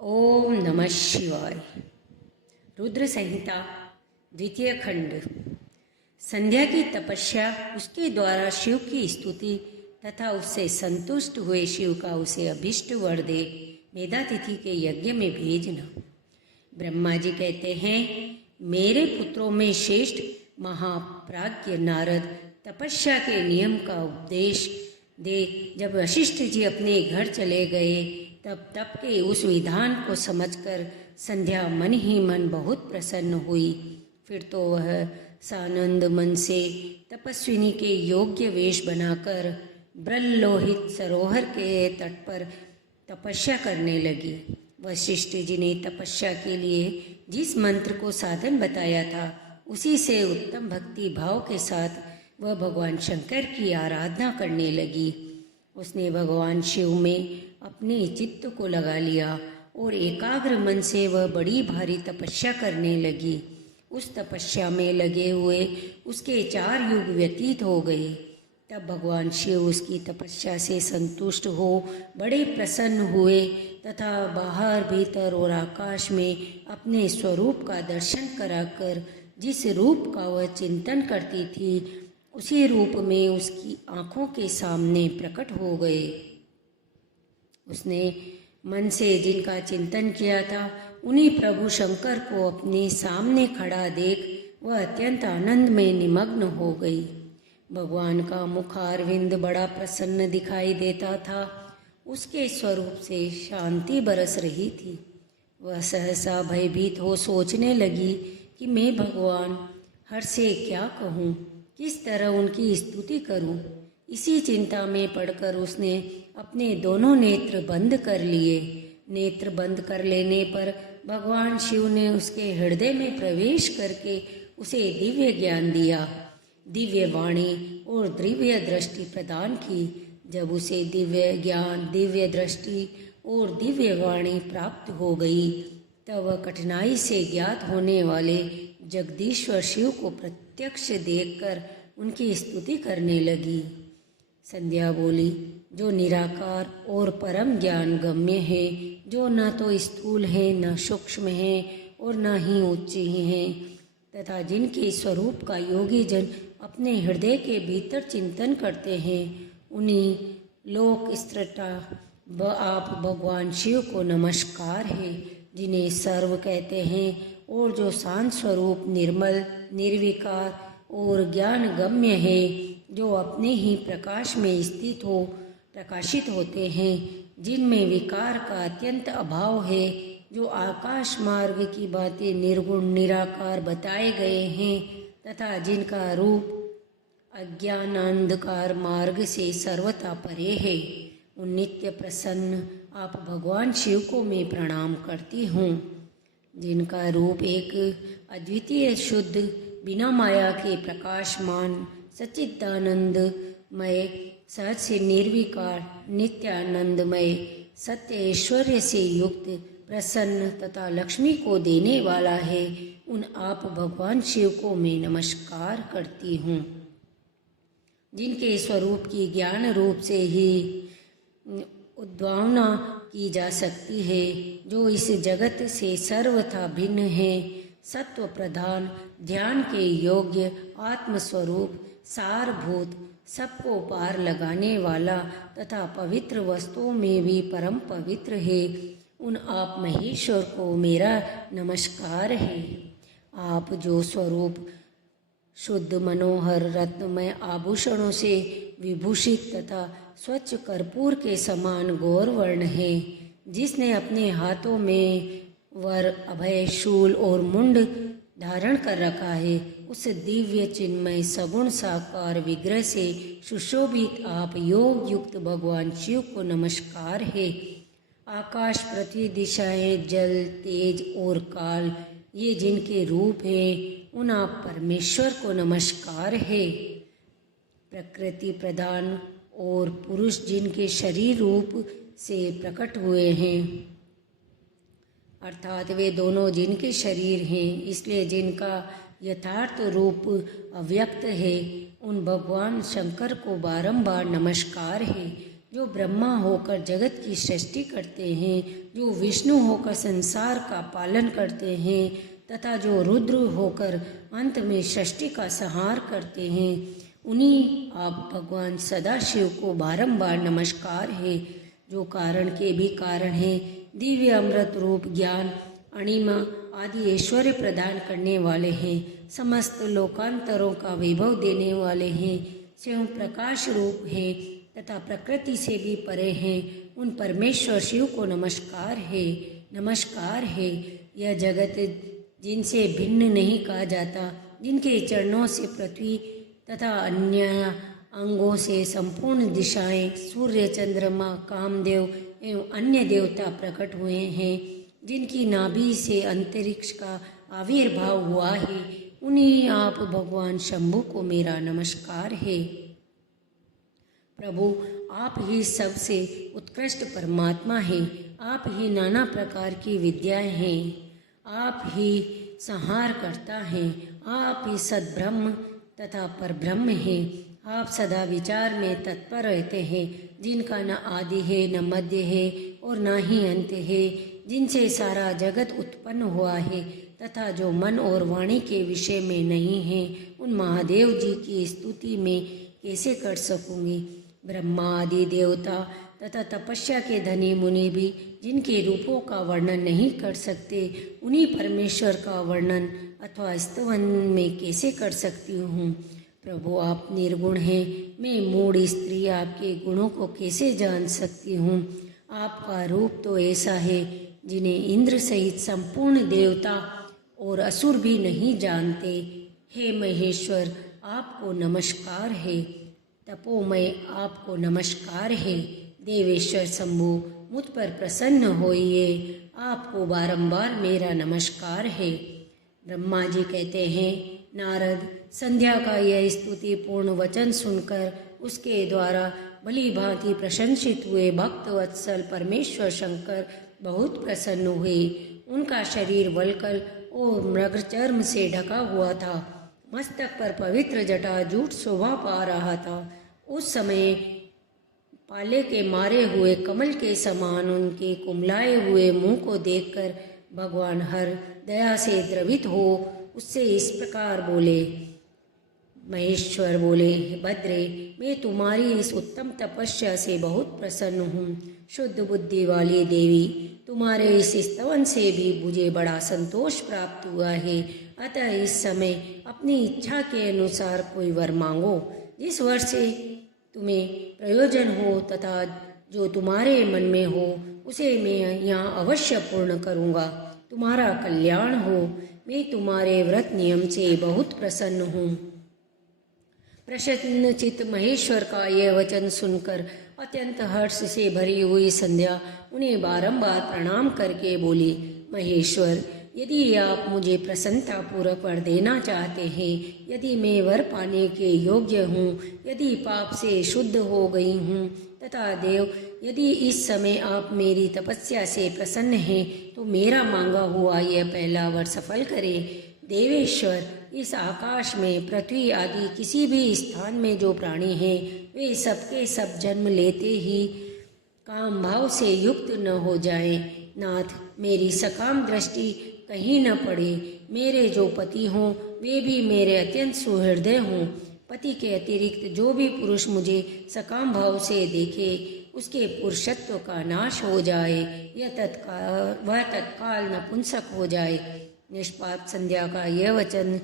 ओम नमः शिवाय। रुद्र संहिता द्वितीय खंड। संध्या की तपस्या, उसके द्वारा शिव की स्तुति तथा उससे संतुष्ट हुए शिव का उसे अभिष्ट वर दे मेधातिथि के यज्ञ में भेजना। ब्रह्मा जी कहते हैं, मेरे पुत्रों में श्रेष्ठ महाप्राज्ञ नारद तपस्या के नियम का उपदेश दे। जब वशिष्ठ जी अपने घर चले गए तब तप के उस विधान को समझकर संध्या मन ही मन बहुत प्रसन्न हुई। फिर तो वह सानंद मन से तपस्विनी के योग्य वेश बनाकर ब्रह्मलोहित सरोवर के तट पर तपस्या करने लगी। वशिष्ठ जी ने तपस्या के लिए जिस मंत्र को साधन बताया था, उसी से उत्तम भक्ति भाव के साथ वह भगवान शंकर की आराधना करने लगी। उसने भगवान शिव में अपने चित्त को लगा लिया और एकाग्र मन से वह बड़ी भारी तपस्या करने लगी। उस तपस्या में लगे हुए उसके 4 युग व्यतीत हो गए। तब भगवान शिव उसकी तपस्या से संतुष्ट हो बड़े प्रसन्न हुए तथा बाहर भीतर और आकाश में अपने स्वरूप का दर्शन कराकर जिस रूप का वह चिंतन करती थी, उसी रूप में उसकी आँखों के सामने प्रकट हो गए। उसने मन से जिनका चिंतन किया था, उन्हीं प्रभु शंकर को अपने सामने खड़ा देख वह अत्यंत आनंद में निमग्न हो गई। भगवान का मुखारविंद बड़ा प्रसन्न दिखाई देता था। उसके स्वरूप से शांति बरस रही थी। वह सहसा भयभीत हो सोचने लगी कि मैं भगवान हर से क्या कहूँ, किस तरह उनकी स्तुति करूँ। इसी चिंता में पड़कर उसने अपने दोनों नेत्र बंद कर लिए। नेत्र बंद कर लेने पर भगवान शिव ने उसके हृदय में प्रवेश करके उसे दिव्य ज्ञान दिया, दिव्य वाणी और दिव्य दृष्टि प्रदान की। जब उसे दिव्य ज्ञान, दिव्य दृष्टि और दिव्य वाणी प्राप्त हो गई, तब वह कठिनाई से ज्ञात होने वाले जगदीश्वर शिव को प्रत्यक्ष देखकर उनकी स्तुति करने लगी। संध्या बोली, जो निराकार और परम ज्ञान गम्य है, जो न तो स्थूल है, न सूक्ष्म है और न ही उच्च ही है, तथा जिनके स्वरूप का योगी जन अपने हृदय के भीतर चिंतन करते हैं, उन्हीं लोक स्त्रष्टा आप भगवान शिव को नमस्कार है, जिन्हें सर्व कहते हैं और जो शांत स्वरूप, निर्मल, निर्विकार और ज्ञान गम्य है, जो अपने ही प्रकाश में स्थित हो प्रकाशित होते हैं, जिनमें विकार का अत्यंत अभाव है, जो आकाश मार्ग की बातें निर्गुण निराकार बताए गए हैं तथा जिनका रूप अज्ञान अंधकार मार्ग से सर्वथा परे है, उन नित्य प्रसन्न आप भगवान शिव को मैं प्रणाम करती हूँ। जिनका रूप एक अद्वितीय शुद्ध, बिना माया के प्रकाशमान, सच्चिदानंदमय, सहज से निर्विकार, नित्यानंदमय, सत्य ऐश्वर्य से युक्त, प्रसन्न तथा लक्ष्मी को देने वाला है, उन आप भगवान शिव को मैं नमस्कार करती हूँ। जिनके स्वरूप की ज्ञान रूप से ही उद्भावना की जा सकती है, जो इस जगत से सर्वथा भिन्न है, सत्व प्रधान, ध्यान के योग्य, आत्मस्वरूप, सारभूत, सबको पार लगाने वाला तथा पवित्र वस्तुओं में भी परम पवित्र है, उन आप महेश्वर को मेरा नमस्कार है। आप जो स्वरूप शुद्ध, मनोहर, रत्नमय आभूषणों से विभूषित तथा स्वच्छ कर्पूर के समान गौरवर्ण है, जिसने अपने हाथों में वर, अभय, शूल और मुंड धारण कर रखा है, उस दिव्य चिन्मय सगुण साकार विग्रह से सुशोभित आप योग युक्त भगवान शिव को नमस्कार है। आकाश, पृथ्वी, दिशाएं, जल, तेज और काल, ये जिनके रूप हैं, उन आप परमेश्वर को नमस्कार है। प्रकृति प्रधान और पुरुष जिनके शरीर रूप से प्रकट हुए हैं, अर्थात वे दोनों जिनके शरीर हैं, इसलिए जिनका यथार्थ रूप अव्यक्त है, उन भगवान शंकर को बारंबार नमस्कार है। जो ब्रह्मा होकर जगत की सृष्टि करते हैं, जो विष्णु होकर संसार का पालन करते हैं तथा जो रुद्र होकर अंत में सृष्टि का संहार करते हैं, उन्हीं आप भगवान सदाशिव को बारंबार नमस्कार है, जो कारण के भी कारण हैं, दिव्य अमृत रूप ज्ञान अणिमा आदि ऐश्वर्य प्रदान करने वाले हैं, समस्त लोकांतरों का वैभव देने वाले हैं, स्वयं प्रकाश रूप हैं तथा प्रकृति से भी परे हैं, उन परमेश्वर शिव को नमस्कार है, नमस्कार है। यह जगत जिनसे भिन्न नहीं कहा जाता, जिनके चरणों से पृथ्वी तथा अन्य अंगों से संपूर्ण दिशाएं, सूर्य, चंद्रमा, कामदेव एवं अन्य देवता प्रकट हुए हैं, जिनकी नाभि से अंतरिक्ष का आविर्भाव हुआ है, उन्हीं आप भगवान शंभु को मेरा नमस्कार है। प्रभु, आप ही सबसे उत्कृष्ट परमात्मा हैं, आप ही नाना प्रकार की विद्याएं हैं, आप ही संहार करता हैं, आप ही सद्ब्रह्म तथा परब्रह्म हैं, आप सदा विचार में तत्पर रहते हैं, जिनका न आदि है न मध्य है और न ही अंत है, जिनसे सारा जगत उत्पन्न हुआ है तथा जो मन और वाणी के विषय में नहीं है, उन महादेव जी की स्तुति में कैसे कर सकूँगी। ब्रह्मा आदि देवता तथा तपस्या के धनी मुनि भी जिनके रूपों का वर्णन नहीं कर सकते, उन्हीं परमेश्वर का वर्णन अथवा स्तवन में कैसे कर सकती हूँ। प्रभु, आप निर्गुण हैं, मैं मूढ़ स्त्री आपके गुणों को कैसे जान सकती हूँ। आपका रूप तो ऐसा है जिन्हें इंद्र सहित संपूर्ण देवता और असुर भी नहीं जानते। हे महेश्वर, आपको नमस्कार है। तपोमय, आपको नमस्कार है। देवेश्वर शंभु, मुझ पर प्रसन्न होइए, आपको बारंबार मेरा नमस्कार है। ब्रह्मा जी कहते हैं, नारद, संध्या का यह स्तुति पूर्ण वचन सुनकर उसके द्वारा भली भांति प्रशंसित हुए भक्त वत्सल परमेश्वर शंकर बहुत प्रसन्न हुए। उनका शरीर वल्कल और मृगचर्म से ढका हुआ था, मस्तक पर पवित्र जटा जूट शोभा पा रहा था। उस समय पाले के मारे हुए कमल के समान उनके कुमलाए हुए मुंह को देखकर भगवान हर दया से द्रवित हो उससे इस प्रकार बोले। महेश्वर बोले, भद्रे, मैं तुम्हारी इस उत्तम तपस्या से बहुत प्रसन्न हूँ। शुद्ध बुद्धि वाली देवी, तुम्हारे इस स्तवन से भी मुझे बड़ा संतोष प्राप्त हुआ है। अतः इस समय अपनी इच्छा के अनुसार कोई वर मांगो, जिस वर से तुम्हें प्रयोजन हो तथा जो तुम्हारे मन में हो, उसे मैं यहाँ अवश्य पूर्ण करूँगा। तुम्हारा कल्याण हो। मैं तुम्हारे व्रत नियम से बहुत प्रसन्न हूँ। प्रसन्नचित्त महेश्वर का यह वचन सुनकर अत्यंत हर्ष से भरी हुई संध्या उन्हें बारंबार प्रणाम करके बोली, महेश्वर, यदि आप मुझे प्रसन्नतापूर्वक वर देना चाहते हैं, यदि मैं वर पाने के योग्य हूँ, यदि पाप से शुद्ध हो गई हूँ तथा देव, यदि इस समय आप मेरी तपस्या से प्रसन्न हैं, तो मेरा मांगा हुआ यह पहला वर सफल करें। देवेश्वर, इस आकाश में, पृथ्वी आदि किसी भी स्थान में जो प्राणी हैं, वे सबके सब जन्म लेते ही काम भाव से युक्त न हो जाएं। नाथ, मेरी सकाम दृष्टि कहीं न पड़े। मेरे जो पति हों, वे भी मेरे अत्यंत सुहृदय हों। पति के अतिरिक्त जो भी पुरुष मुझे सकाम भाव से देखे, उसके पुरुषत्व का नाश हो जाए, वह तत्काल नपुंसक हो जाए। निष्पाप संध्या का यह वचन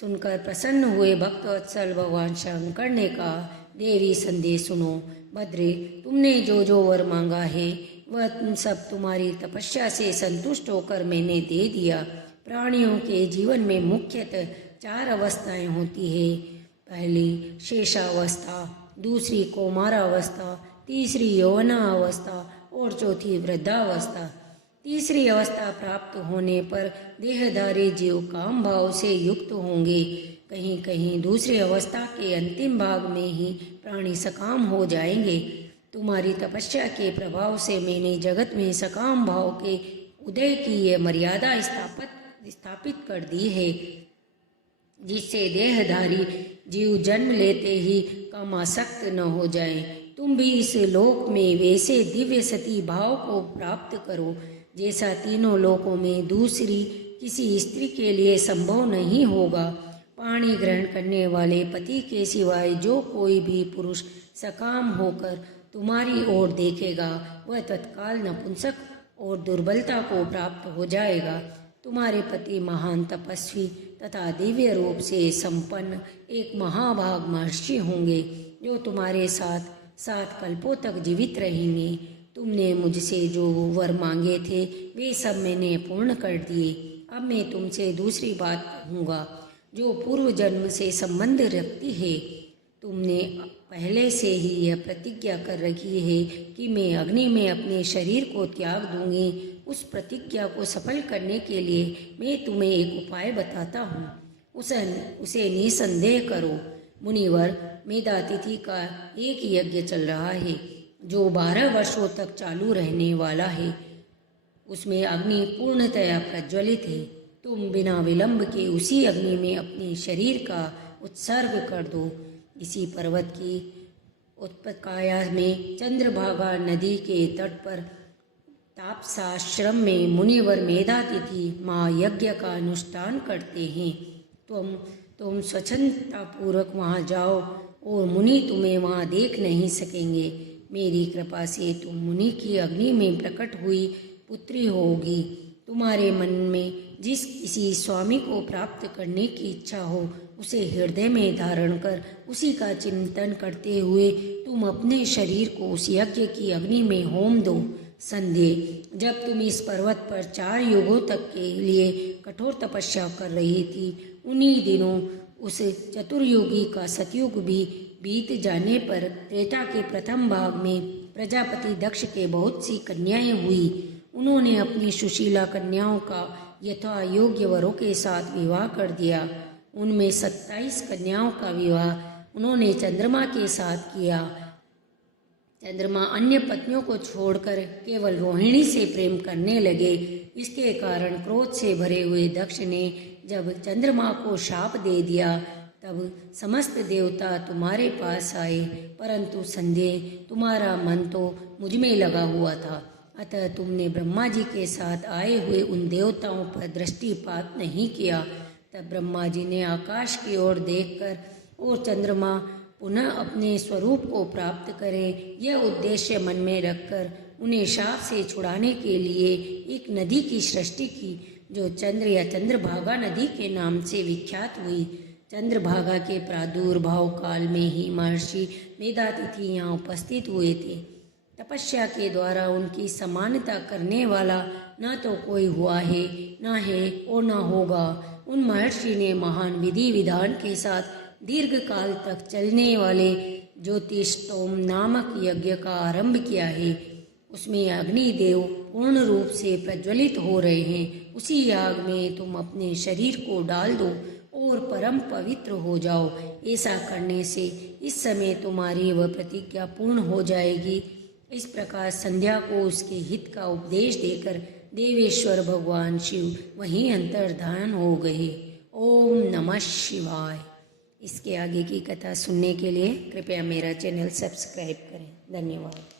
सुनकर प्रसन्न हुए भक्तवत्सल भगवान शंकर ने कहा, देवी संदेश सुनो। भद्रे, तुमने जो जो वर मांगा है, वह सब तुम्हारी तपस्या से संतुष्ट होकर मैंने दे दिया। प्राणियों के जीवन में मुख्यतः 4 अवस्थाएं होती है। पहली शेषावस्था, दूसरी कौमारावस्था, तीसरी यौवनावस्था और चौथी वृद्धावस्था। तीसरी अवस्था प्राप्त होने पर देहधारी जीव काम भाव से युक्त होंगे। कहीं कहीं दूसरी अवस्था के अंतिम भाग में ही प्राणी सकाम हो जाएंगे। तुम्हारी तपस्या के प्रभाव से मैंने जगत में सकाम भाव के उदय की यह मर्यादा स्थापित कर दी है, जिससे देहधारी जीव जन्म लेते ही कामासक्त न हो जाए। तुम भी इस लोक में वैसे दिव्य सती भाव को प्राप्त करो जैसा तीनों लोकों में दूसरी किसी स्त्री के लिए संभव नहीं होगा। पाणी ग्रहण करने वाले पति के सिवाय जो कोई भी पुरुष सकाम होकर तुम्हारी ओर देखेगा वह तत्काल नपुंसक और दुर्बलता को प्राप्त हो जाएगा। तुम्हारे पति महान तपस्वी तथा दिव्य रूप से संपन्न एक महाभाग महर्षि होंगे जो तुम्हारे साथ 7 कल्पों तक जीवित रहेंगे। तुमने मुझसे जो वर मांगे थे वे सब मैंने पूर्ण कर दिए। अब मैं तुमसे दूसरी बात कहूँगा जो पूर्व जन्म से संबंध रखती है। तुमने पहले से ही यह प्रतिज्ञा कर रखी है कि मैं अग्नि में अपने शरीर को त्याग दूंगी। उस प्रतिज्ञा को सफल करने के लिए मैं तुम्हें एक उपाय बताता हूँ, उसे निसंदेह करो। मुनिवर, मेधातिथि का एक यज्ञ चल रहा है जो 12 वर्षों तक चालू रहने वाला है। उसमें अग्नि पूर्णतया प्रज्वलित है। तुम बिना विलंब के उसी अग्नि में अपने शरीर का उत्सर्ग कर दो। इसी पर्वत की उत्पत्काया में चंद्रभागा नदी के तट पर तापसाश्रम में मुनिवर मेधातिथि माँ यज्ञ का अनुष्ठान करते हैं। तुम स्वच्छंदतापूर्वक वहाँ जाओ और मुनि तुम्हें वहाँ देख नहीं सकेंगे। मेरी कृपा से तुम मुनि की अग्नि में प्रकट हुई पुत्री होगी। तुम्हारे मन में जिस किसी स्वामी को प्राप्त करने की इच्छा हो उसे हृदय में धारण कर उसी का चिंतन करते हुए तुम अपने शरीर को उस यज्ञ की अग्नि में होम दो। संध्या, जब तुम इस पर्वत पर 4 युगों तक के लिए कठोर तपस्या कर रही थी, उन्हीं दिनों उस चतुर्युगी का सतयुग भी बीत जाने पर त्रेता के प्रथम भाग में प्रजापति दक्ष के बहुत सी कन्याएं हुई। उन्होंने अपनी सुशीला कन्याओं का यथा योग्य वरों के साथ विवाह कर दिया। उनमें 27 कन्याओं का विवाह उन्होंने चंद्रमा के साथ किया। चंद्रमा अन्य पत्नियों को छोड़कर केवल रोहिणी से प्रेम करने लगे। इसके कारण क्रोध से भरे हुए दक्ष ने जब चंद्रमा को शाप दे दिया तब समस्त देवता तुम्हारे पास आए, परंतु संध्या, तुम्हारा मन तो मुझ में लगा हुआ था, अतः तुमने ब्रह्मा जी के साथ आए हुए उन देवताओं पर दृष्टिपात नहीं किया। तब ब्रह्मा जी ने आकाश की ओर देखकर और चंद्रमा पुनः अपने स्वरूप को प्राप्त करे यह उद्देश्य मन में रखकर उन्हें शाप से छुड़ाने के लिए एक नदी की सृष्टि की जो चंद्र या चंद्रभागा नदी के नाम से विख्यात हुई। चंद्रभागा के प्रादुर्भाव काल में ही महर्षि मेधातिथि यहाँ उपस्थित हुए थे। तपस्या के द्वारा उनकी समानता करने वाला न तो कोई हुआ है, न है और न होगा। उन महर्षि ने महान विधि विधान के साथ दीर्घ काल तक चलने वाले ज्योतिष्टोम नामक यज्ञ का आरंभ किया है। उसमें अग्निदेव पूर्ण रूप से प्रज्वलित हो रहे हैं। उसी याग में तुम अपने शरीर को डाल दो और परम पवित्र हो जाओ। ऐसा करने से इस समय तुम्हारी वह प्रतिज्ञा पूर्ण हो जाएगी। इस प्रकार संध्या को उसके हित का उपदेश देकर देवेश्वर भगवान शिव वहीं अंतर्धान हो गए। ओम नमः शिवाय। इसके आगे की कथा सुनने के लिए कृपया मेरा चैनल सब्सक्राइब करें। धन्यवाद।